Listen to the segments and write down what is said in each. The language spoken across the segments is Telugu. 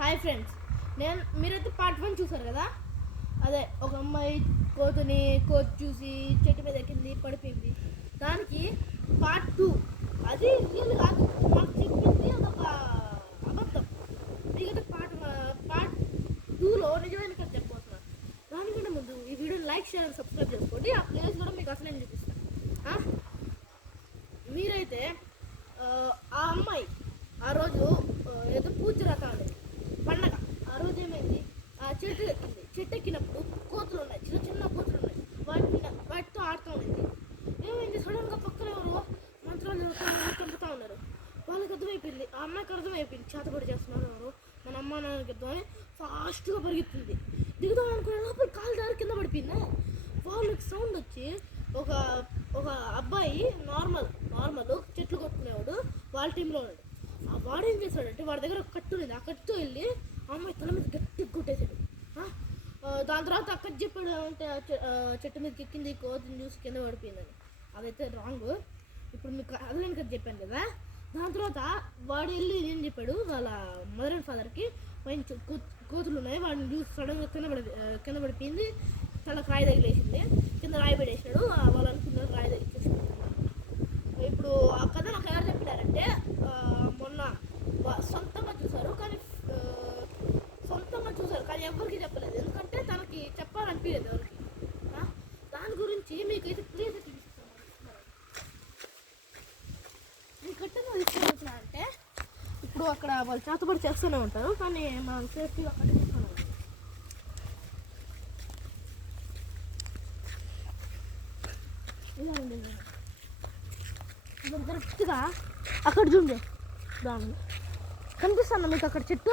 హాయ్ ఫ్రెండ్స్, మీరైతే పార్ట్ 1 చూసారు కదా. అదే ఒక అమ్మాయి కోతి చూసి చెట్టు మీద ఎక్కింది, పడిపోయింది. దానికి పార్ట్ 2 అది రియల్ కాదు, మాకు చెప్పింది అదొక అబద్ధం. ఎందుకంటే పార్ట్ 2లో నిజమైన కథ చెప్పబోతున్నాను. దానికంటే ముందు ఈ వీడియోని లైక్, షేర్, సబ్స్క్రైబ్ చేసుకోండి. ఆ ప్లేస్ కూడా మీకు అసలు నేను చూపిస్తాను. మీరైతే ఆ అమ్మాయి ఆ రోజు ఏదో పూజరాత అనేది పండగ. ఆ రోజు ఏమైంది, ఆ చెట్టు ఎక్కింది. చెట్టు ఎక్కినప్పుడు కోతులు ఉన్నాయి, చిన్న చిన్న కోతులు ఉన్నాయి. వాటితో ఆడుతూ ఉంది. ఏమైంది, సడన్గా పక్కన ఎవరు మంత్రాలు చంపుతూ ఉన్నారు. వాళ్ళకి అర్థమైపోయింది, ఆ అమ్మాయికి అర్థమైపోయింది చేతబడి చేస్తున్నారు ఎవరు, మన అమ్మ నాన్నకి అర్థమని ఫాస్ట్గా పరిగెత్తింది. దిగుదాం అనుకునే లోపల కాలు దారి కింద పడిపోయింది. వాళ్ళకి సౌండ్ వచ్చి ఒక అబ్బాయి నార్మల్ చెట్లు కొట్టుకునేవాడు వాళ్ళ టీంలో ఉన్నాడు. ఆ వాడు ఏం చేశాడంటే, వాడి దగ్గర ఒక కట్టు ఉంది. ఆ కట్టుతో వెళ్ళి ఆ అమ్మాయి తల మీద గట్టిగా కొట్టేశాడు. దాని తర్వాత అక్కడ చెప్పాడు అంటే చెట్టు మీదకి ఎక్కింది, కోతిని చూసి కింద పడిపోయిందని. అదైతే రాంగ్. ఇప్పుడు మీకు అదలేని కదా చెప్పాను కదా. దాని తర్వాత వాడు వెళ్ళి ఏం చెప్పాడు, వాళ్ళ మదర్ అండ్ ఫాదర్కి పైన కోతులు ఉన్నాయి, వాడిని చూసి సడన్గా కింద పడిపోయింది. తనకు రాయి తగిలేసింది, కింద రాయి పడేసాడు. వాళ్ళు అనుకున్న రాయి తగిలేసేసాడు. ఇప్పుడు ఆ కథ నాకు ఎవరు చెప్పినారంటే, మొన్న సొంతంగా చూసారు కానీ ఎవరికి చెప్పలేదు. ఎందుకంటే తనకి చెప్పాలనిపించలేదు ఎవరికి. దాని గురించి మీకైతే ప్లీజ్ చూపిస్తాను. ఈ కట్టెను తీసుకున్నా అంటే ఇప్పుడు అక్కడ వాళ్ళు చేతబడి చేస్తూనే ఉంటారు, కానీ మనం సేఫ్టీగా అక్కడ తీసుకున్నాం. కరెక్ట్గా అక్కడ చూడండి, దాని కనిపిస్తాను మీకు అక్కడ చెట్టు.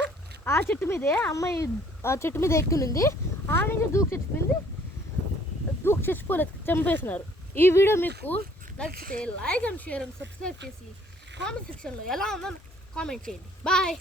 ఆ చెట్టు మీదే అమ్మాయి ఆ చెట్టు మీద ఎక్కినింది. ఆ నుంచి దూకి చచ్చిపోలేదు, చంపేసినారు. ఈ వీడియో మీకు నచ్చితే like and share and subscribe చేసి కామెంట్ సెక్షన్లో ఎలా ఉందో కామెంట్ చేయండి. బాయ్.